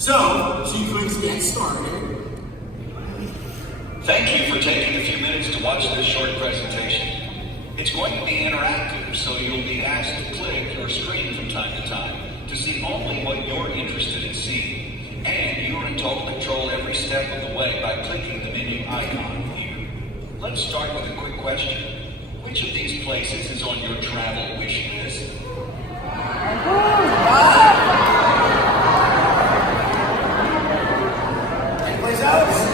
So, she clicks get started. Thank you for taking a few minutes to watch this short presentation. It's going to be interactive, so you'll be asked to click your screen from time to time to see only what you're interested in seeing. And you're in total control every step of the way by clicking the menu icon here. Let's start with a quick question. Which of these places is on your travel wish list? Anyplace else?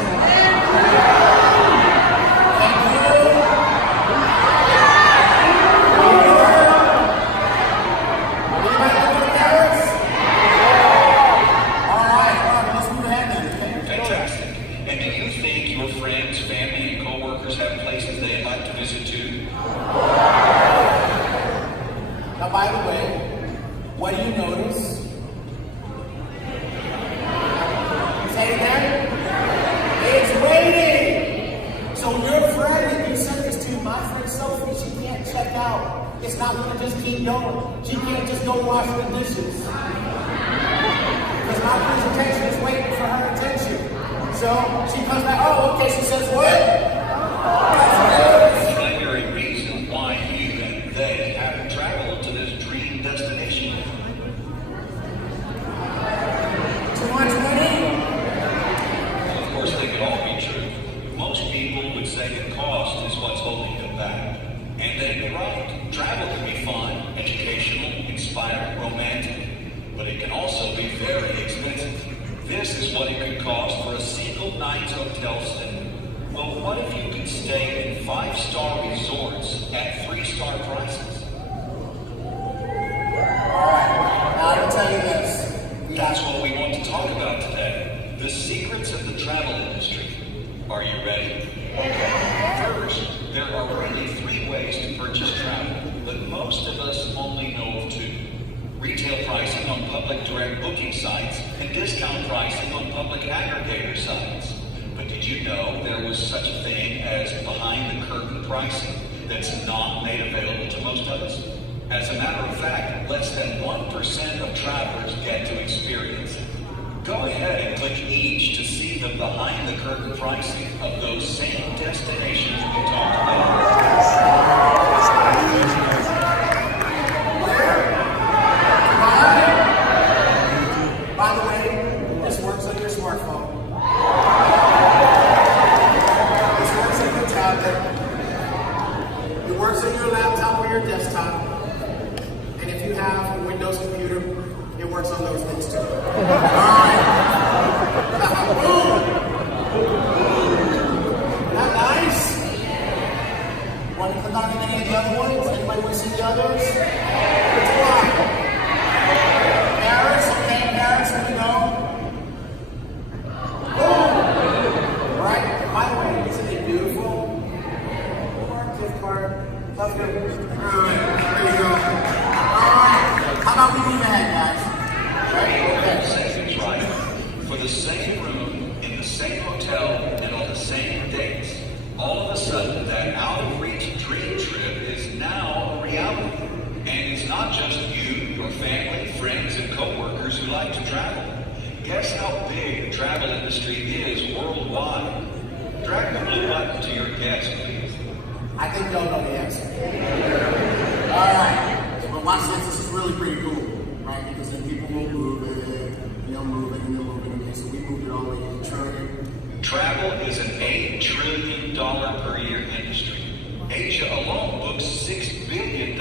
Now, by the way, what do you notice? Say it again. It's waiting. So your friend that you sent this to, my friend Sophie, she can't check out. It's not going to just keep going. She can't just go wash the dishes. Because my presentation is waiting for her attention. So she comes back, oh, okay, she says what? And they'd be right. Travel can be fun, educational, inspiring, romantic, but it can also be very expensive. This is what it could cost for a single night's hotel stay. Well, what if you could stay in 5-star resorts at 3-star prices? Now I will tell you this. That's what we want to talk about today. The secrets of the travel industry. Are you ready? Okay. First, there are really 3 ways to purchase travel, but most of us only know of 2. Retail pricing on public direct booking sites and discount pricing on public aggregator sites. But did you know there was such a thing as behind-the-curtain pricing that's not made available to most of us? As a matter of fact, less than 1% of travelers get to experience it. Go ahead and click each to see the behind-the-curtain pricing of those same destinations we talked about. By the way, this works on your smartphone. This works on your tablet. It works on your laptop or your desktop. And if you have a Windows computer, it works on those things too. Alright. Isn't that nice? Want to click on any of the other ones? Anybody want to see the others? Which one? Paris? Okay, Paris, here we go. Boom! Right? By the way, isn't it beautiful? Gift card. Love you. Alright, there you go. Alright. How about we move ahead, guys? For the same room, in the same hotel, and on the same dates, all of a sudden that out-of-reach dream trip is now a reality. And it's not just you, your family, friends, and co-workers who like to travel. Guess how big the travel industry is worldwide? Drag the blue button to your guess, please. I think y'all know the answer. Alright, but watch this. This is really pretty cool, right? Because then people will move it, and they'll move it, and they'll move it again. So we moved it all the way to $1 trillion. Travel is an $8 trillion per year industry. Asia alone books $6 billion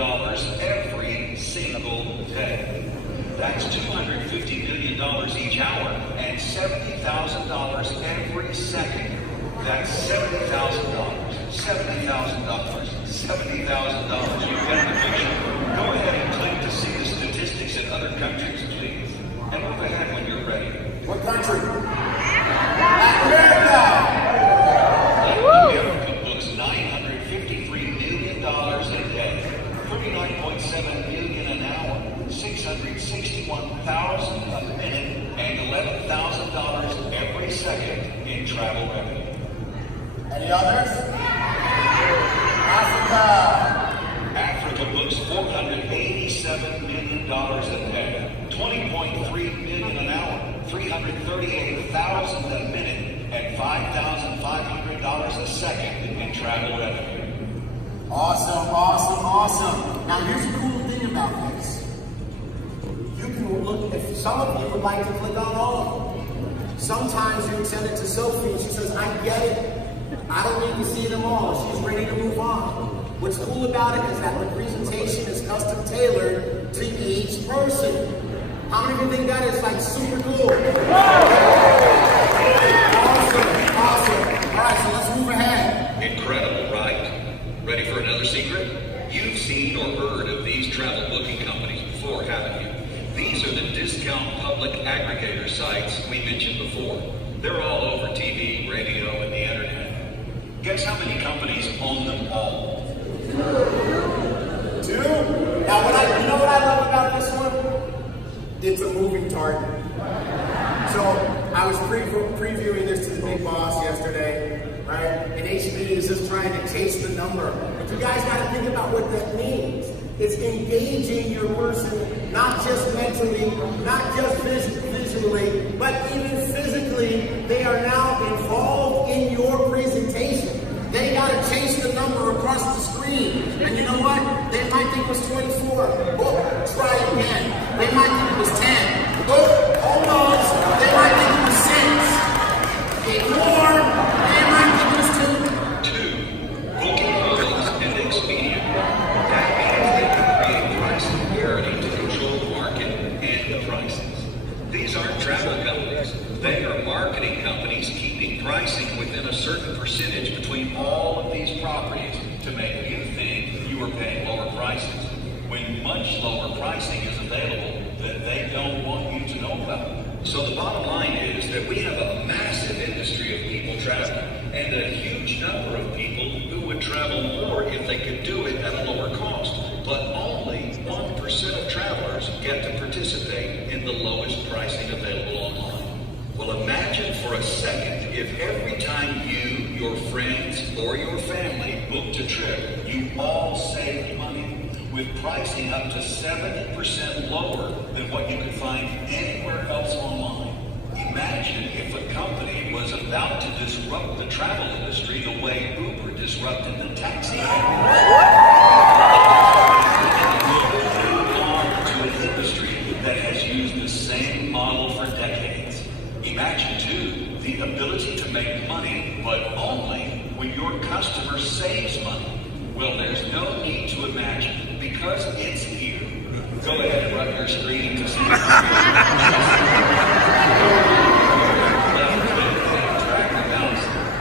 every single day. That's $250 million each hour and $70,000 every second. That's $70,000, $70,000, $70,000. You get the picture. Go ahead and click to see the statistics in other countries, please. And move ahead when you're ready. What country? Latin America! Latin America books $953 million a day, $39.7 million an hour, $661,000 a minute, and $11,000 every second in travel revenue. Any others? Africa. Africa books $487 million a day, $20.3 million an hour, $300,000 travel revenue. Awesome, awesome, awesome. Now here's the cool thing about this. You can look, if some of you would like to click on all of them. Sometimes you send it to Sophie and she says, I get it. I don't need to see them all. She's ready to move on. What's cool about it is that the presentation is custom tailored to each person. How many of you think that is like super cool? Awesome, awesome. All right, so let's move ahead. Incredible, right? Ready for another secret? You've seen or heard of these travel booking companies before, haven't you? These are the discount public aggregator sites we mentioned before. They're all over TV, radio, and the internet. Guess how many companies own them all? 2. Now, you know what I love about this one? It's a moving target. So I was previewing this to the big boss yesterday, right? And HB is just trying to chase the number. But you guys got to think about what that means. It's engaging your person, not just mentally, not just visually, but even physically. They are now involved in your presentation. They got to chase the number across the screen. And you know what? They might think it was 24. Oh, try it again. They might think it was 10. Oh, almost. They might think it was 6. Ignore. They might think it was 2. 2. Booking Holdings and Expedia. That means they can create pricing parity to control the market and the prices. These aren't travel companies. They are marketing companies keeping pricing within a certain percentage between all of these properties to make you think you are paying lower prices, when much lower pricing is available that they don't want you to know about. So the bottom line is that we have a massive industry of people traveling, and a huge number of people who would travel more if they could do it at a lower cost. But only 1% of travelers get to participate in the lowest pricing available online. Well, imagine for a second if every time you, your friends, or your family booked a trip, you all saved money with pricing up to 70% lower than what you could find anywhere else online. Imagine if a company was about to disrupt the travel industry the way Uber disrupted the taxi that has used the same model for decades. Imagine, too, the ability to make money, but only when your customer saves money. Well, there's no need to imagine, because it's here. Go ahead and rub your screen to see the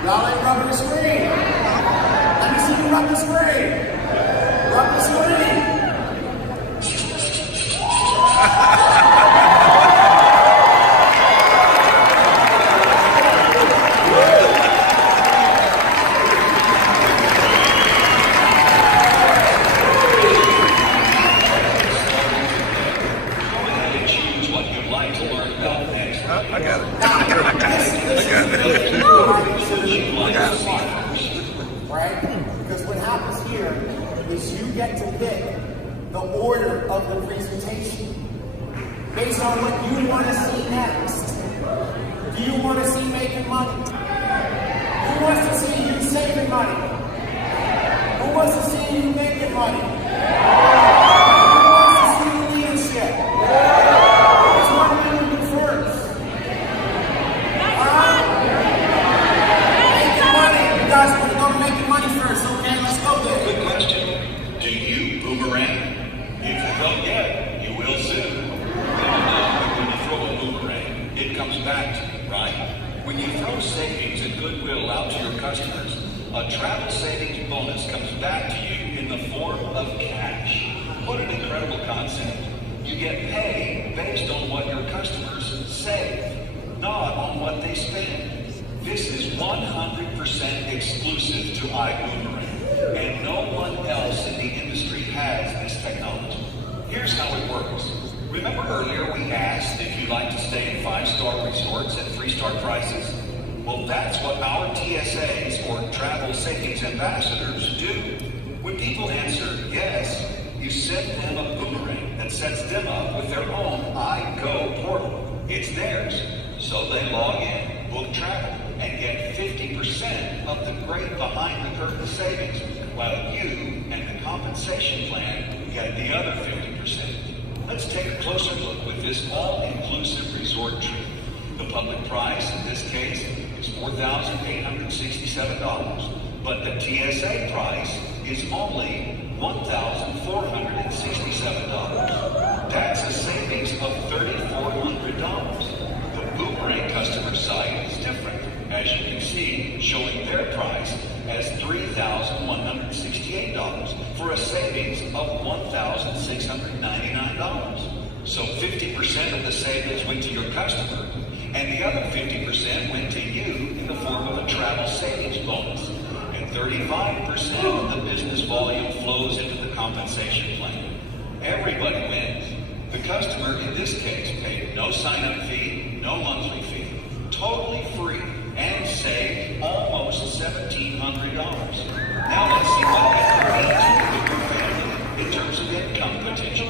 Y'all ain't rubbing the screen. Let me see you rub the screen. Rub the screen. Right? Because what happens here is you get to pick the order of the presentation based on what you want to see next. Do you want to see making money? Who wants to see you saving money? Who wants to see you making money? Who wants to see leadership? Which one do you do first? Making money. You guys want to go to making money first, okay? Let's go there. Good question. Do you boomerang? If you don't yet, you will soon. When you throw a boomerang, it comes back to you, right? When you throw savings and goodwill out to your customers, a travel savings bonus comes back to you in the form of cash. What an incredible concept. You get paid based on what your customers save, not on what they spend. This is 100% exclusive to iBoomerang, and no one else in the industry has this technology. Here's how it works. Remember earlier we asked if you like to stay in 5-star resorts at 3-star prices? Well, that's what our TSAs, or Travel Savings Ambassadors, do. When people answer yes, you send them a boomerang that sets them up with their own iGo portal. It's theirs, so they log in, book travel, and get 50% of the great behind-the-curtain savings, while you and the compensation plan get the other 50%. Let's take a closer look with this all-inclusive resort trip. The public price in this case is $4,867, but the TSA price is only $1,467. That's a savings of $3,400. The Boomerang customer site is different, as you can see, showing their price as $3,168 for a savings of $1,699. So 50% of the savings went to your customer, and the other 50% went to you in the form of a travel savings bonus. And 35% of the business volume flows into the compensation plan. Everybody wins. The customer in this case paid no sign-up fee, no monthly fee, totally free, and saved almost $1,700. Now let's see what that means for your family in terms of income potential.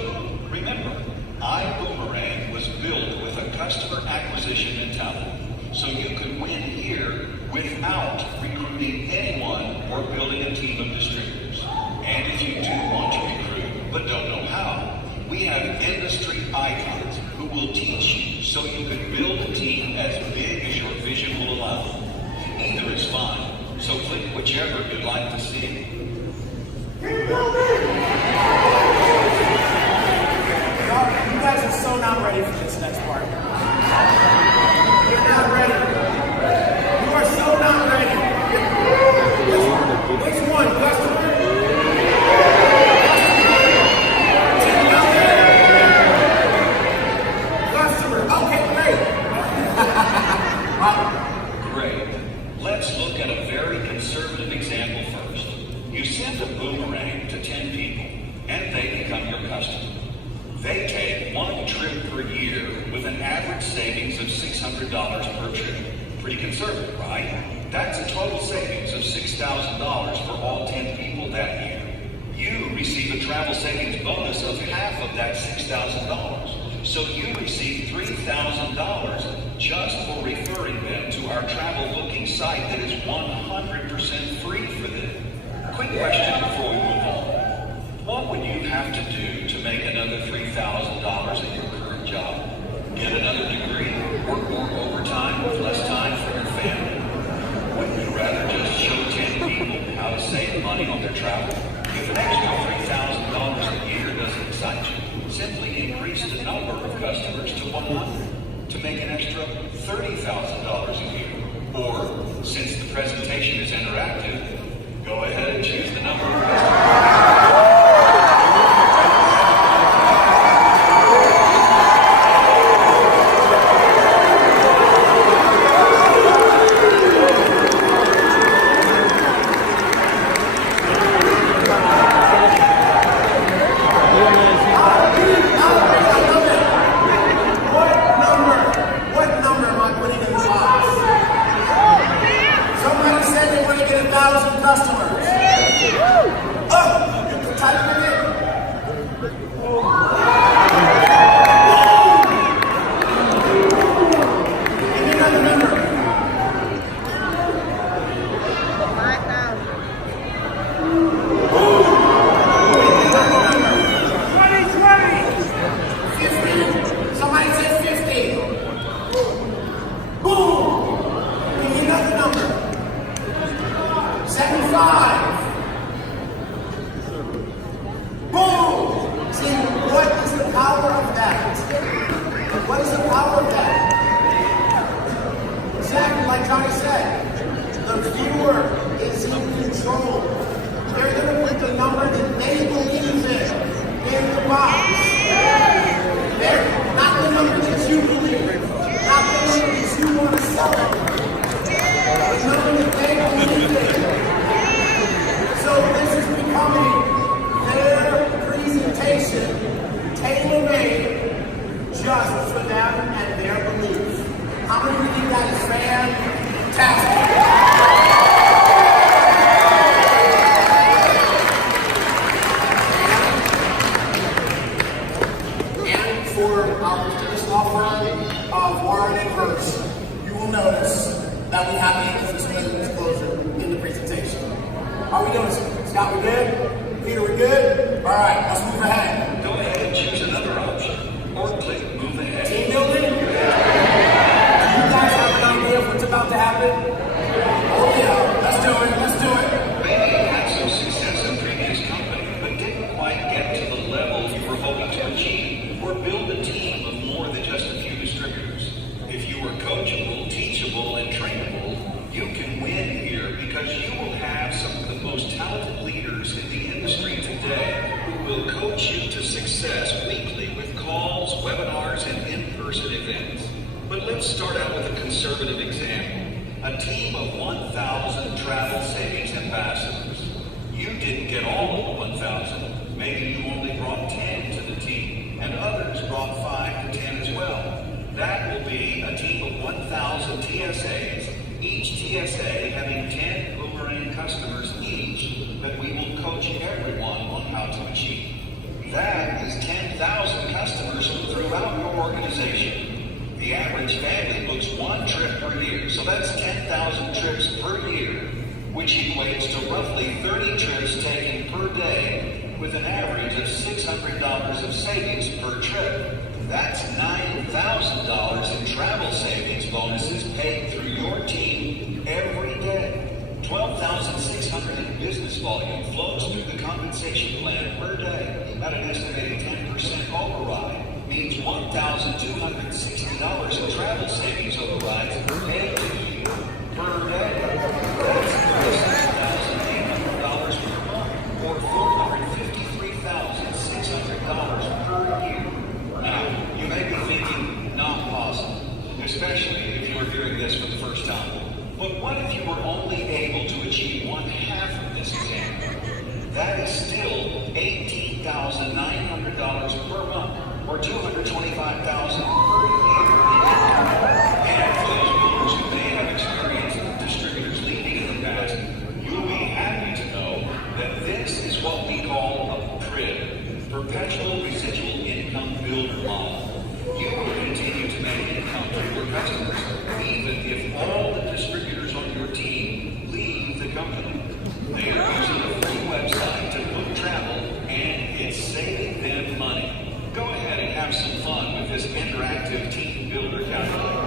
Remember, iBoomerang was built with a customer acquisition mentality, so you could win here without recruiting anyone or building a team of distributors. And if you do want to recruit but don't know how, we have industry icons who will teach you so you can build a team as big as your vision will allow. Either is fine, so click whichever you'd like to see. You guys are so not ready for this next part. You're not ready. You are so not ready. Which one? Customer? Customer. Okay, great. Great. Let's look at a very conservative example first. You send a boomerang to 10 people, and they become your customer. They take one trip per year with an average savings of $600 per trip. Pretty conservative, right? That's a total savings of $6,000 for all 10 people that year. You receive a travel savings bonus of half of that $6,000. So you receive $3,000 just for referring them to our travel booking site that is 100% free for them. Quick question before we move on. What would you have to do to make another $3,000 at your current job? Get another degree? Work more overtime with less time for your family? Wouldn't you rather just show 10 people how to save money on their travel? If an extra $3,000 a year doesn't excite you, simply increase the number of customers to 100 to make an extra $30,000 a year. Or, since the presentation is interactive, go ahead and choose the number of customers. What number am I putting in the box? Somebody said they want to get 1,000 customers. Oh, you can type it in. Give me another number. 50. Somebody said 50. Boom. Give me another number. 75. Boom! See, what is the power of that? What is the power of that? Exactly like Johnny said, the viewer is in control. They're going to put the number that they believe in the box. They're not the number that you believe in, not the number that you want to sell them. The number that they believe in. So this is becoming their presentation, tailor-made just for them and their beliefs. How many of you think that is fantastic? And for this law firm of Warren and Hurst, you will notice that we have the emphasis on disclosure in the presentation. How we doing, Scott? We good? Peter, we good? All right, let's move ahead. Go ahead and choose another option, or click move ahead. Team building? Do you guys have an idea of what's about to happen? Oh yeah, let's do it. Maybe you had some success in previous company, but didn't quite get to the level you were hoping to achieve, or build a team of more than just a few distributors. If you were coachable, teachable, and trainable, you can win here because you will have some of the most talented leaders in the industry today who will coach you to success weekly with calls, webinars, and in-person events. But let's start out with a conservative example. A team of 1,000 travel savings ambassadors. You didn't get all of the 1,000. Maybe you only brought 10 to the team, and others brought 5 to 10 as well. That will be a team of 1,000 TSAs, each TSA having 10 boomerang customers each that we will coach everyone on how to achieve. That is 10,000 customers throughout your organization. The average family books one trip per year, so that's 10,000 trips per year, which equates to roughly 30 trips taken per day, with an average of $600 of savings per trip. That's $9,000 in travel savings bonuses paid through your team every day. $12,600 in business volume flows through the compensation plan per day at an estimated 10% override. Means $1,260 in travel savings overrides paid to you per day. That's $36,800 per month, or $453,600 per year. Now, you may be thinking, not possible, especially if you are hearing this for the first time. But what if you were only able to achieve one half of this example? That is still $18,900 per month, or $225,000 per year. And for those builders who may have experienced distributors leading in the past, you'll be happy to know that this is what we call a PRIB, Perpetual Residual Income Builder Model. You will continue to make income to your customers, even if all the distributors on your team leave the company. They are using a free website to book travel, and it's saving them money. Go ahead and have some fun with this interactive team builder calculator.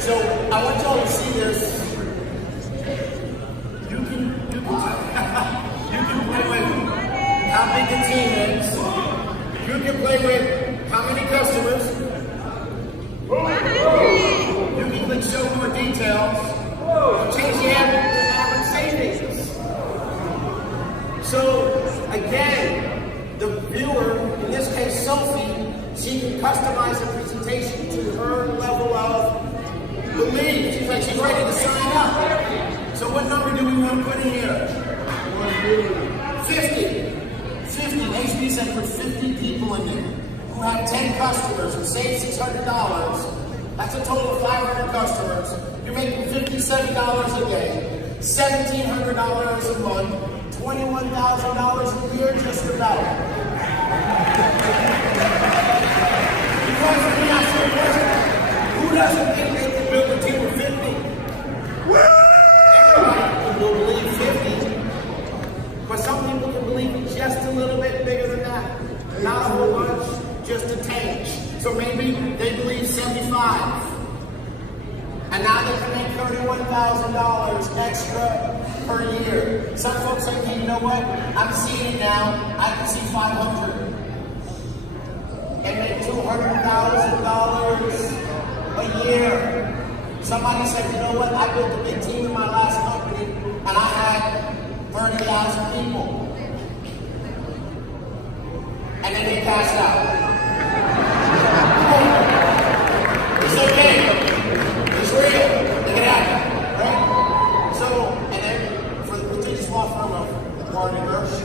So I want y'all to see this. You can play with how big the team is. You can play with how many customers. You can click show more details. Change the average savings. So again, the viewer, in this case Sophie, she can customize the presentation to her level of belief. She's like, she's ready to sign up. So what number do we want to put in here? 50. 50. HB said put 50 people in there who have 10 customers and save $600. That's a total of 500 customers. You're making $57 a day, $1,700 a month, $21,000 a year, just about. Because let me ask you a question. Who doesn't think they can build a team of 50? Everybody can believe 50. But some people can believe just a little bit bigger than that. Not a whole bunch, just a tinge. So maybe they believe 75. And now they can make $31,000 extra per year. Some folks say, hey, you know what? I'm seeing it now. I can see 500. And make $200,000 a year. Somebody said, you know what? I built a big team in my last company, and I had 30,000 people. And then they passed out. It's okay. It's real. It can happen. Right? So, and then for the prestigious law firm of Warren and Gersh,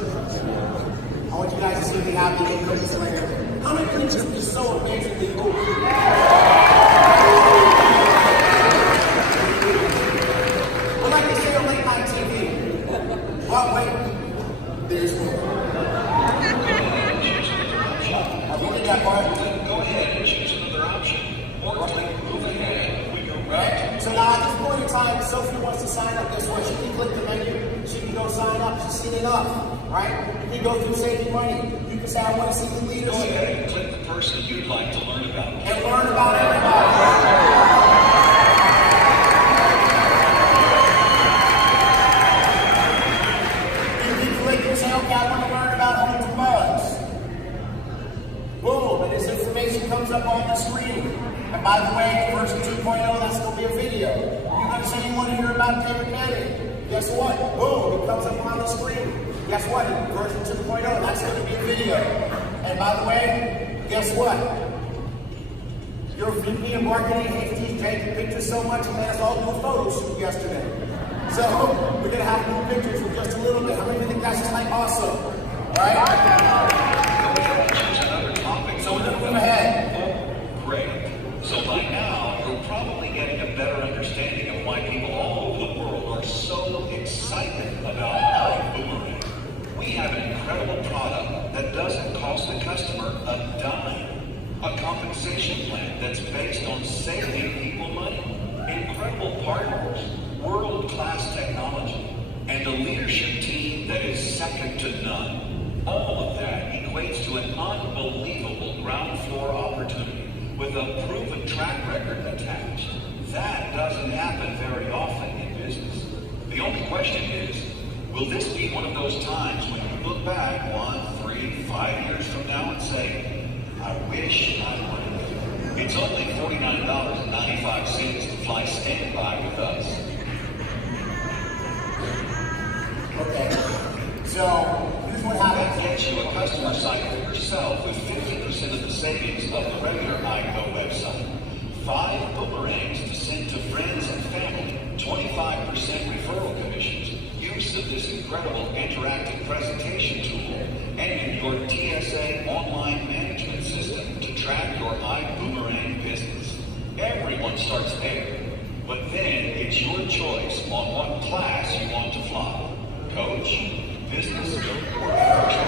I want you guys to see me happy and cookies later. How many could just be so amazingly cool? Well, like they say on late night TV. Well, wait. There's more. that part. Then go ahead and choose another option. Or click move ahead. We go right. So now at this point in time, Sophie wants to sign up. Guess what? She can click the menu. She can go sign up. She's seen enough, right? You can go through saving money. You can say, I want to see the leadership. Go ahead and click the person you'd like to learn about. And learn about everybody. I want to learn about homes and bugs. Boom, and this information comes up on the screen. And by the way, version 2.0, that's going to be a video. You're going to say you want to hear about payment management. Guess what? Boom, it comes up on the screen. Guess what? Version 2.0, that's going to be a video. And by the way, guess what? Your VP of marketing hates these taking pictures so much, and made us all do a photo shoot yesterday. So we're going to have new pictures in just a little bit. How many of you think that's just like awesome? All right? Another topic. So we're going to move ahead. Great. So by now, you're probably getting a better understanding of why people all over the world are so excited about iBoomerang. We have an incredible product that doesn't cost the customer a dime. A compensation plan that's based on saving people money. Incredible partners. World-class technology, and a leadership team that is second to none. All of that equates to an unbelievable ground floor opportunity with a proven track record attached. That doesn't happen very often in business. The only question is, will this be one of those times when you look back 1, 3, 5 years from now and say, I wish I would. It's only $49.95 to fly standby with us. Okay, so here's what happens. That gets you a customer site for yourself with 50% of the savings of the regular iGo website. 5 boomerangs to send to friends and family, 25% referral commissions, use of this incredible interactive presentation tool, and your TSA online management system to track your iBoomerang business. Everyone starts there, but then it's your choice on what class you want to fly. Coach, business, or commercial.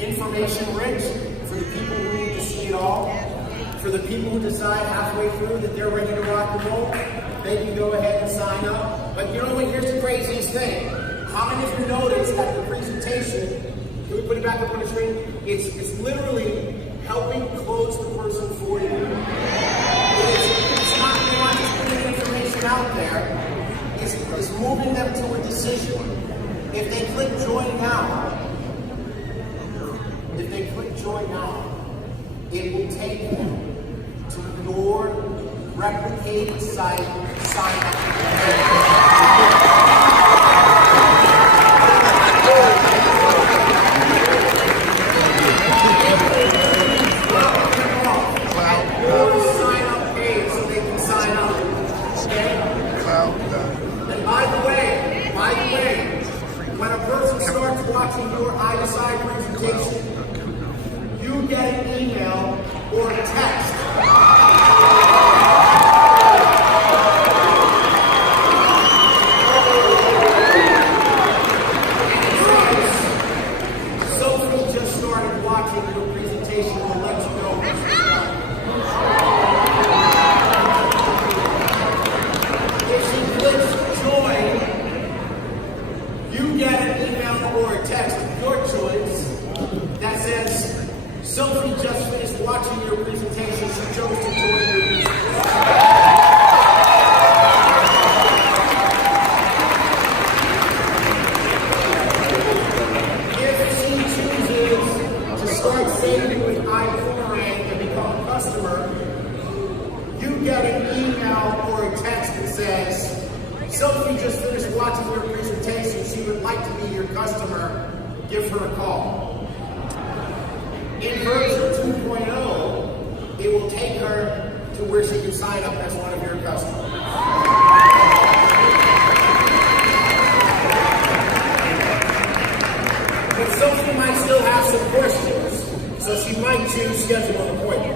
Information-rich for the people who need to see it all. For the people who decide halfway through that they're ready to rock and roll, they can go ahead and sign up. But you know what? Here's the craziest thing. How many of you noticed that the presentation, can we put it back up on the screen? It's literally helping close the person for you. It's not just putting information out there. It's moving them to a decision. If they click join now, it will take them to your replicated site, sign up. Your sign up page so they can sign up. Okay? And by the way, when a person starts watching your iDecide presentation, you get an email or a text. Sophie just started watching your presentation. We'll let you know what's done. If she clicks join, you get an email or a text of your choice that says, Sophie just finished watching your presentation. She chose to join your presentation. If she chooses to start saving with iBoomerang and become a customer, you get an email or a text that says, Sophie just finished watching your presentation. She would like to be your customer. Give her a call. In version 2.0, it will take her to where she can sign up as one of your customers. But Sophie might still have some questions, so she might choose schedule an appointment.